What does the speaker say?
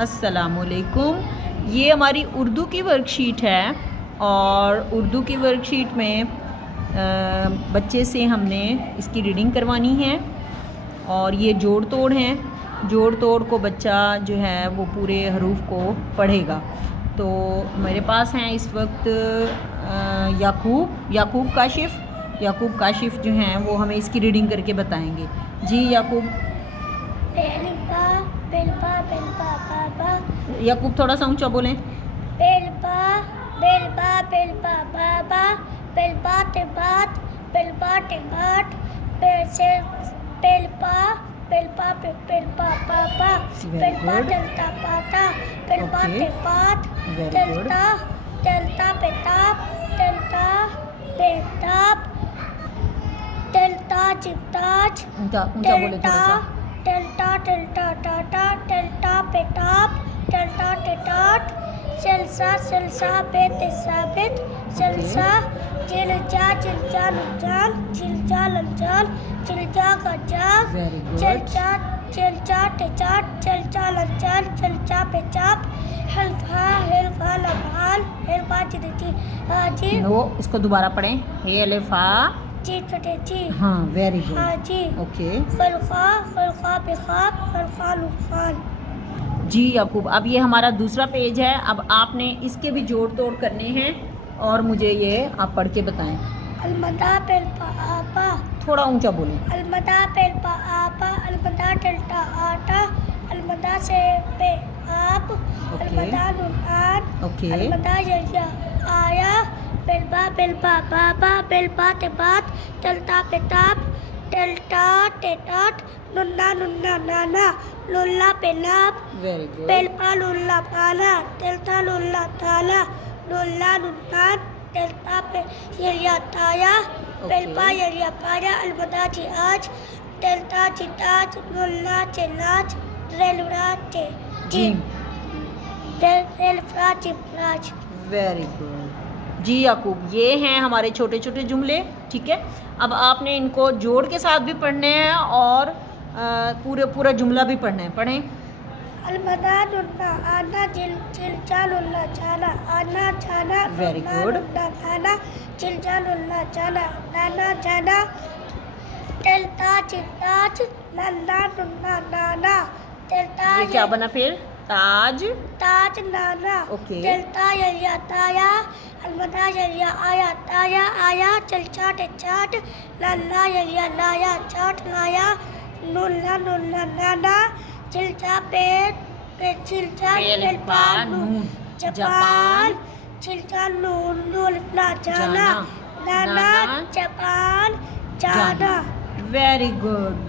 अस्सलामुअलैकुम। ये हमारी उर्दू की वर्कशीट है और उर्दू की वर्कशीट में बच्चे से हमने इसकी रीडिंग करवानी है और ये जोड़ तोड़ हैं। जोड़ तोड़ को बच्चा जो है वो पूरे हरूफ को पढ़ेगा। तो मेरे पास हैं इस वक्त याकूब काशिफ जो हैं वो हमें इसकी रीडिंग करके बताएंगे। जी याकूब। याकूब थोड़ा सा ऊंचा बोलें। ऊंचा बोले थोड़ा सा। टेल्टा टेल्टा टाटा टेल्टा पेटाप टेल्टा टेटाट सेल्सा सेल्सा बेत साबित सेल्सा चिलजा चिलजा लंजान चिलजा लंजान चिलजा गजाब चिलजा चिलजा टेचाट चिलजा लंजान चिलजा पेचाप हेल्फा लभान हेल्फा जी नो इसको दोबारा पढ़ें। हे अलिफा जी छोटे जी। हाँ वेरी गुड। हाँ जी। ओके खलफा बेखाब खलफा लुफान। जी याकूब, अब ये हमारा दूसरा पेज है। अब आपने इसके भी जोड़ तोड़ करने हैं और मुझे ये आप पढ़ के बताएं। अलमदा पेल्पा आपा। थोड़ा ऊंचा बोलें। अलमदा पेल्पा आपा अलमदा टेल्टा आटा अलमदा से पे आप अलमदा नुनान अलमदा यरिया आया बेलबा बाबा बेलबा तेबात टेल्टा पेटाप टेल्टा टेटाट नुन्ना नाना लुल्ला पेनाप वेरी गुड। बेलपा लुल्ला पाला टेल्टा लुल्ला ताला लुल्ला नुन्नान टेल्टा पे यरिया ताया बेलपा यरिया पाया अलमदा जी आज टेल्टा चिताज लुल्ला चेलाज रेलुरा चे जिम रेलफ्रा चिपराज। Very good. जी याकूब, ये हैं हमारे छोटे छोटे जुमले। ठीक है, अब आपने इनको जोड़ के साथ भी पढ़ने हैं और पूरा जुमला भी पढ़ना है। पढ़ें। अलमदा नुन्ना आना चिलजा लुल्ला चाला आना जाना वेरी गुड। नाना चिलजा लुल्ला चाला नाना जाना टेल्टा चिताज नन्ना नुन्ना नाना टेल्टा ये क्या बना फिर? ताज नाना। ओके। टेल्टा यरिया ताया अलमदा यरिया आया ताया आया चलचा टेचाट लल्ला यरिया लाया चाट लाया नुल्ला नाना चिलचा पे चिलचा पेलपा नून जापान चिलचा नून जाना नाना जापान जाना। Very good.